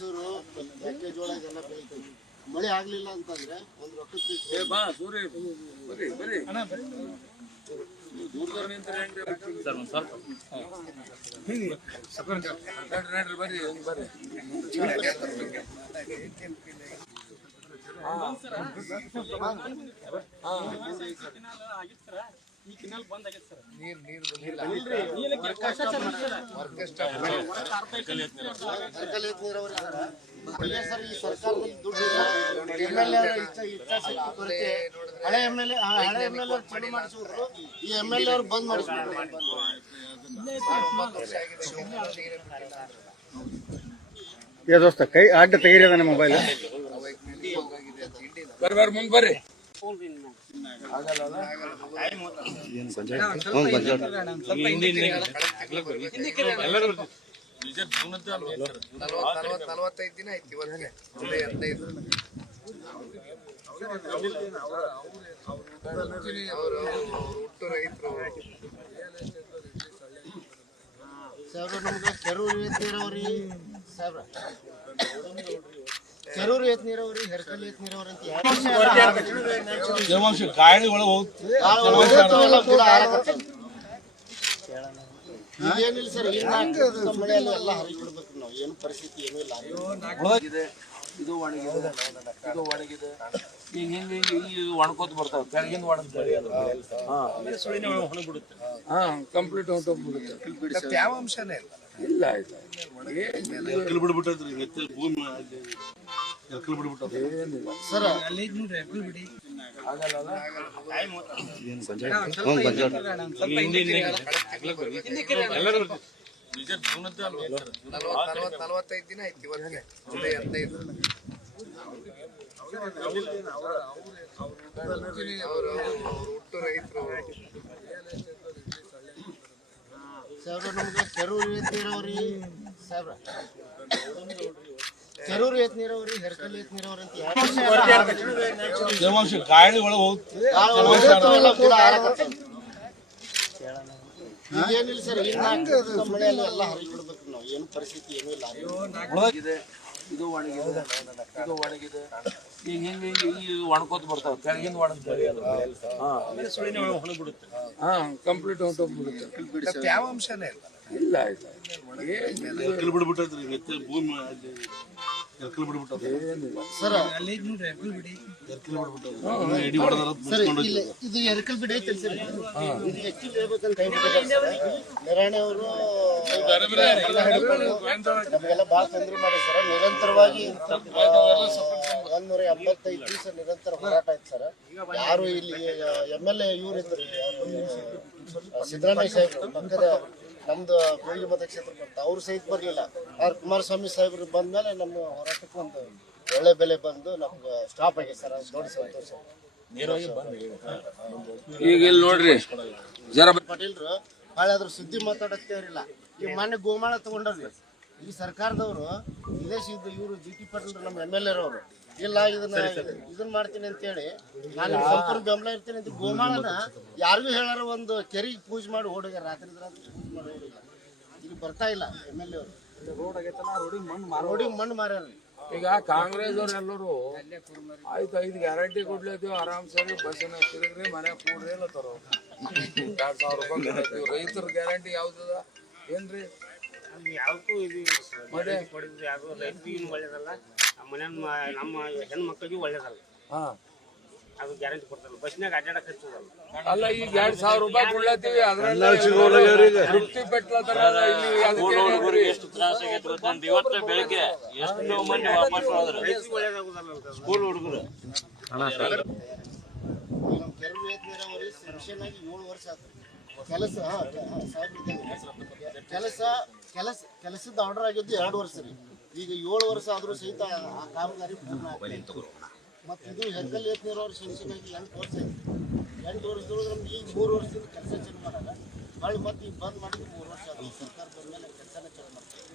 ಹೆಸರು ಮೆಕ್ಕೆಜೋಳ ಇದೆಲ್ಲ ಬೆಳಿತೀವಿ. ಮಳೆ ಆಗ್ಲಿಲ್ಲ ಅಂತಂದ್ರೆ ಒಂದು ರೊಕ್ಕಕ್ಕೆ ಈ ಕೆನಾಲ್ ಬಂದ್ ಆಗೈತೆ ಸರ್. ಸರ್ ಈ ಸರ್ಕಾರದಲ್ಲಿ ದುಡ್ಡು MLA ಹಳೆ MLA ಚಲೋ ಮಾಡಿಸಿದ್ರು, ಈ MLA ಅವ್ರು ಬಂದ್ ಮಾಡಿಸ್ಬಿಟ್ರು. ದೋಸ್ತ ಕೈ ಅಡ್ಡ ತೆಗೀರದ ಮೊಬೈಲ್ ಬರ್ರಿ ಮುಂದೆ ಬರ್ರಿ. ನಲವತ್ತೈದು ದಿನ ಐತಿ ಇವತ್ತಿಗೆ, ಜುಲೈ 15. ಅವರು ಹುಟ್ಟು ರೈತರು. ಸಾಹೇಬ್ರ ನಮ್ಗೆ ಕೆರೂರು ಏತ್ ನೀರಾವರಿ ಸಾಹೇಬ್ರ, ಕೆರೂರು ಏತ್ ನೀರಾವರಿ, ಹೆರ್ಕಲ್ ಏತ್ ನೀರಾವರಿ ಅಂತ ಗಾಳಿ ಒಳಗೆ ಏನಿಲ್ಲ ಸರ್. ಮಳೆಯಲ್ಲಿ ಎಲ್ಲ ಹರಿಬಿಡ್ಬೇಕು ನಾವು, ಏನು ಪರಿಸ್ಥಿತಿ ಏನೂ ಇಲ್ಲ. ಇದು ಒಣಗಿದೆ, ಇದು ಒಣಗಿದೆ, ಹಿಂಗ ಹಿಂಗ ಹಿಂಗ ಒಣಕೋತ ಬರ್ತಾವ. ಕೆಳಗಿಂದ ಒಣಗ್ತಾರೆ, ಕಂಪ್ಲೀಟ್ ಹೊಂಟೋಗ್ಬಿಡುತ್ತೆ. ಯಾವ ಅಂಶನೇ ಇಲ್ಲ ಬಿಡ್ಬಿಟ್ಟದ್ರಿ ಭೂಮಿ ಏನಿಲ್ಲ ಸರ್. ನಲವತ್ತೈದು ದಿನ ಐತಿ ಇವತ್ತಿಗೆ, ಜುಲೈ 15. ಅವರು ಹುಟ್ಟು ರೈತರು. ಸಾಹೇಬ್ರ ನಮ್ಗೆ ಕೆರೂರು ಏತ್ ನೀರಾವರಿ ಸಾಹೇಬ್ರ, ಕೆರೂರು ಏತ್ ನೀರಾವರಿ, ಹೆರ್ಕಲ್ ಏತ್ ನೀರಾವರಿ ಅಂತ ಗಾಳಿ ಒಳಗೆ ಏನಿಲ್ಲ ಸರ್. ಮಳೆಯಲ್ಲಿ ಎಲ್ಲ ಹರಿಬಿಡ್ಬೇಕು ನಾವು, ಏನು ಪರಿಸ್ಥಿತಿ ಏನೂ ಇಲ್ಲ. ಇದು ಒಣಗಿದೆ, ಇದು ಒಣಗಿದೆ, ಹಿಂಗ ಹಿಂಗ ಹಿಂಗ ಹಿಂಗ ಒಣಕೋತ ಬರ್ತಾವ. ಕೆಳಗಿಂದ ಒಣಗ್ತಾರೆ, ಕಂಪ್ಲೀಟ್ ಹೊಂಟೋಗ್ಬಿಡುತ್ತೆ. ಯಾವ ಅಂಶನೇ ಇಲ್ಲ ಬಿಡ್ಬಿಟ್ಟದ್ರಿ ಭೂಮಿ ಏನಿಲ್ಲ ಸರ್. ಸರ್ ಇದು ಎರ್ಕಲ್ ಬಿಡಿ ಐತೆ ಸರ್. ಇದು ಆಕ್ಚುಲಿ ಹೇಳ್ಬೇಕಂತ ನಿರಾಣಿ ಅವರು ನಮಗೆಲ್ಲ ಭಾಳ ತೊಂದರೆ ಮಾಡಿ ಸರ್. ನಿರಂತರವಾಗಿ 175 ದಿವಸ ನಿರಂತರ ಹೋರಾಟ ಆಯ್ತು ಸರ್. ಯಾರು ಇಲ್ಲಿ MLA ಇವ್ರು ಇದ್ರು, ಸಿದ್ದರಾಮಯ್ಯ ಸಾಹೇಬ್ರು ಪಕ್ಕದ ನಮ್ದು ಗೋಳಿಗೆ ಮತಕ್ಷೇತ್ರ ಬರ್ತ, ಅವ್ರು ಸಹಿತ ಬರಲಿಲ್ಲ. ಆದ್ರೆ ಕುಮಾರಸ್ವಾಮಿ ಸಾಹೇಬ್ರು ಬಂದ್ಮೇಲೆ ನಮ್ಮ ಹೋರಾಟಕ್ಕೆ ಒಂದು ಒಳ್ಳೆ ಬೆಲೆ ಬಂದು ನಮ್ಗೆ ಸ್ಟಾಪ್ ಆಗಿದೆ ಸರ್. ಅದು ದೊಡ್ಡ ಸಂತೋಷ. ಈಗ ಇಲ್ಲಿ ನೋಡ್ರಿ, ಜರ ಪಾಟೀಲ್ರು ಭಾಳ ಅದ್ರ ಸುದ್ದಿ ಮಾತಾಡಕ್ಕೆ ಇರಲಿಲ್ಲ. ಈಗ ಮೊನ್ನೆ ಗೋಮಾಳ ತಗೊಂಡ್ರಿ ಈ ಸರ್ಕಾರದವರು, ವಿದೇಶಿದ್ದು ಇವರು GT ಪಾಟೀಲ್ರು ನಮ್ಮ MLA ಅವರು ಇಲ್ಲ ಇದನ್ನ ಮಾಡ್ತೀನಿ ಅಂತೇಳಿ ನಾನು ಸಂಪೂರ್ಣ ಬೆಂಬಲ ಇರ್ತೀನಿ ಅಂತ ಗೋಮಾಳನ ಯಾರಿಗೂ ಹೇಳಾರ ಒಂದು ಕೆರೆಗೆ ಪೂಜೆ ಮಾಡಿ ಓಡಿಗಾರ, ರಾತ್ರಿ ಪೂಜೆ ಮಾಡಿ ಓಡಿಗಾರ. ಈಗ ಬರ್ತಾ ಇಲ್ಲ MLA ಅವರು, ರೋಡಿಗೆ ಮಣ್ಣು ಮಾರ್ಯಾರ. ಈಗ ಕಾಂಗ್ರೆಸ್ ಅವ್ರ ಎಲ್ಲರೂ ಆಯ್ತು 5 ಗ್ಯಾರಂಟಿ ಕೊಡ್ಲೇತೀವಿ, ಆರಾಮ್ ಸರಿ ಬಸ್ಸಿನ ತಿರುಗ್ರಿ, ಮನೆ ಕೂಡ್ರಿ ಅಲ್ಲತ್ತಾರ. 2,000 ರೂಪಾಯಿ ರೈತರ ಗ್ಯಾರಂಟಿ ಯಾವ್ದದ ಏನ್ರಿ? ಯಾವ್ದು ಇದು ಕೊಡಿದ್ರು ಯಾವ್ದು ರೈತರಿಗೂ ಒಳ್ಳೇದಲ್ಲ, ನಮ್ಮ ಹೆಣ್ಮಕ್ಳಿಗೂ ಒಳ್ಳೇದಲ್ಲ. ಅದು ಗ್ಯಾರಂಟಿ ಕೊಡ್ತಾರಲ್ಲ, ಬಸ್ನಾಗ ಅಡ್ಡಾಡಕ್ ಹಚ್ಚೋದಲ್ಲ. ಅಲ್ಲ ಈಗ 2,000 ರೂಪಾಯಿ ಕೊಡ್ಲತ್ತೀವಿ, ಅದ್ರಲ್ಲಿ ತೃಪ್ತಿ ಪೆಟ್ಲತ್ತಾರ. ಎಷ್ಟು ತ್ರಾಸ ಆಗೈತೆ ಗೊತ್ತೇನ್ರಿ? ಇವತ್ತು ಬೆಳಿಗ್ಗೆ ಎಷ್ಟು ಮಂದಿ ವಾಪಸ್ ಹೋದ್ರು ಸ್ಕೂಲ್ ಹುಡುಗರು. ನಮ್ಮ ಕೆರೂರು ಏತ್ ನೀರಾವರಿ ಸೆಕ್ಷನ್ ಆಗಿ 7 ವರ್ಷ ಆಯ್ತು. ಕೆಲಸದ ಆರ್ಡರ್ ಆಗಿದ್ದು 2 ವರ್ಷ ರೀ. ಈಗ 7 ವರ್ಷ ಆದ್ರೂ ಸಹಿತ ಆ ಕಾಮಗಾರಿ ಪೂರ್ಣ ಆಗ್ತದೆ. ಮತ್ತು ಇದು ಹೆರ್ಕಲ್ ಏತ್ ನೀರಾವರಿ ಸೆಕ್ಷನ್ ಆಗಿ 8 ವರ್ಷ ಐತಿ. 8 ವರ್ಷದೊಳಗೆ ನಮ್ಗೆ ಈಗ 3 ವರ್ಷದಿಂದ ಕೆಲಸ ಚಾಲು ಮಾಡಲ್ಲ. ಹೊಳ್ಳಿ ಮತ್ತೆ ಈಗ ಬಂದ್ ಮಾಡಿದ್ದು 3 ವರ್ಷ ಆದ್ರೂ ಸರ್ಕಾರ ಬಂದ ಮೇಲೆ ಕೆಲಸನೇ ಚಾಲು ಮಾಡ್ತಾರೆ.